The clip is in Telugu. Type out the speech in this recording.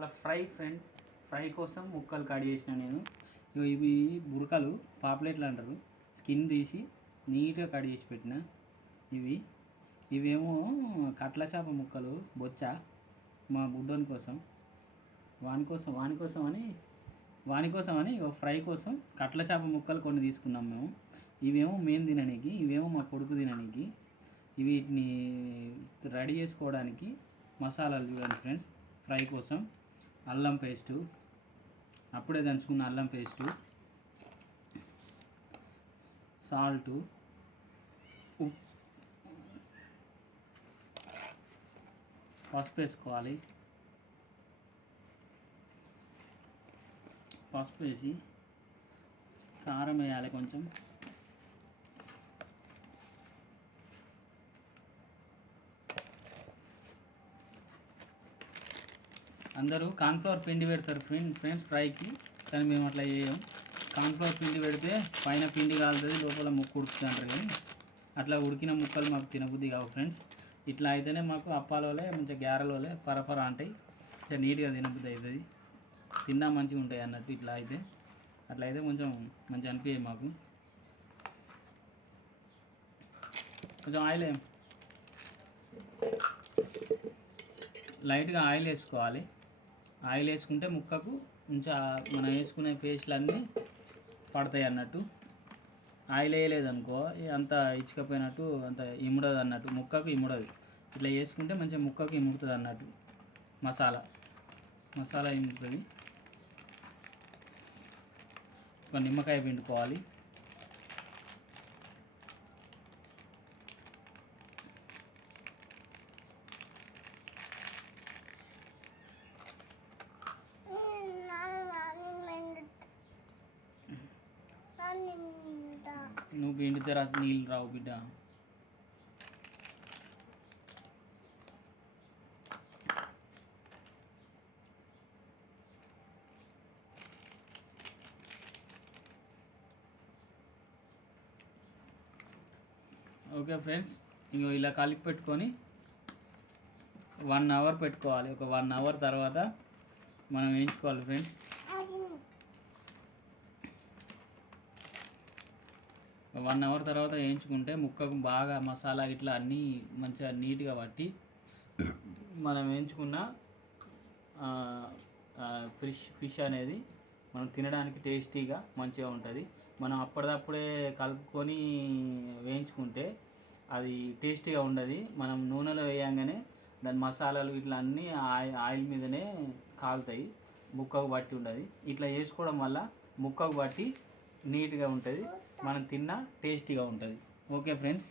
వాళ్ళ ఫ్రై ఫ్రెండ్ ఫ్రై కోసం ముక్కలు కట్ చేసిన నేను. ఇగో ఇవి బురకలు పాపులేట్లు అంటారు. స్కిన్ తీసి నీట్గా కట్ చేసి పెట్టిన ఇవి. ఇవేమో కట్ల చేప ముక్కలు బొచ్చ మా బుడ్డోని కోసం. వాని కోసం వాని కోసం అని వాని కోసం అని ఇగో ఫ్రై కోసం కట్ల చేప ముక్కలు కొన్ని తీసుకున్నాం మేము. ఇవేమో మేము తినడానికి ఇవేమో మా కొడుకు తినడానికి వీటిని రెడీ చేసుకోవడానికి మసాలాలు చూడండి ఫ్రెండ్స్ ఫ్రై కోసం. అల్లం పేస్టు. అప్పుడే దంచుకున్న అల్లం పేస్టు. సాల్టు. ఉప్పు పసుపు వేసుకోవాలి పసుపు వేసి కారం వేయాలి కొంచెం. అందరూ కార్న్ఫ్లవర్ పిండి పెడతారు ఫ్రెండ్ ఫ్రెండ్స్ ఫ్రైకి కానీ మేము అట్లా చేయం కార్న్ఫ్లవర్ పిండి పెడితే పైన పిండి కాలుతుంది లోపల ముక్కు ఉడుకుతుంది అంటారు కానీ అట్లా ఉడికిన ముక్కలు మాకు తినబుద్ధి కావు ఫ్రెండ్స్. ఇట్లా అయితేనే మాకు అప్పాలోలే మంచిగా గ్యారలోలే పరపర అంటాయి. మంచిగా నీట్గా తినబుద్ధి అవుతుంది. తిన్నా మంచిగా ఉంటాయి అన్నట్టు ఇట్లా అయితే. అట్లా అయితే కొంచెం మంచిగా అనిపించాయి మాకు. కొంచెం ఆయిల్ లైట్గా ఆయిల్ వేసుకోవాలి. ఆయిల్ వేసుకుంటే ముక్కకు మంచిగా మనం వేసుకునే పేస్ట్లు అన్నీ పడతాయి అన్నట్టు. ఆయిల్ వేయలేదనుకో అంత ఇచ్చుకపోయినట్టు అంత ఇముడదు అన్నట్టు. ముక్కకు ఇముడదు. ఇట్లా వేసుకుంటే మంచిగా ముక్కకు ఇముడుతుంది అన్నట్టు. మసాలా. మసాలా ఇముడుతుంది. ఒక నిమ్మకాయ పిండుకోవాలి. నువ్వు పిండితే రా నీళ్ళు రావు బిడ్డ. ఓకే ఫ్రెండ్స్ ఇంకో ఇలా కలిపి పెట్టుకొని వన్ అవర్ పెట్టుకోవాలి. ఒక వన్ అవర్ తర్వాత మనం వేయించుకోవాలి ఫ్రెండ్స్. వన్ అవర్ తర్వాత వేయించుకుంటే ముక్కకు బాగా మసాలా ఇట్లా అన్నీ మంచిగా నీట్గా పట్టి మనం వేయించుకున్న ఫిష్ ఫిష్ అనేది మనం తినడానికి టేస్టీగా మంచిగా ఉంటుంది. మనం అప్పటిదప్పుడే కలుపుకొని వేయించుకుంటే అది టేస్టీగా ఉండదు. మనం నూనెలో వేయంగానే దాని మసాలాలు ఇట్లా అన్నీ ఆయిల్ ఆయిల్ మీదనే కాలుతాయి. ముక్కకు బట్టి ఉండదు. ఇట్లా చేసుకోవడం వల్ల ముక్కకు బట్టి నీట్గా ఉంటుంది. మనం తిన్నా టేస్టీగా ఉంటుంది. Okay friends?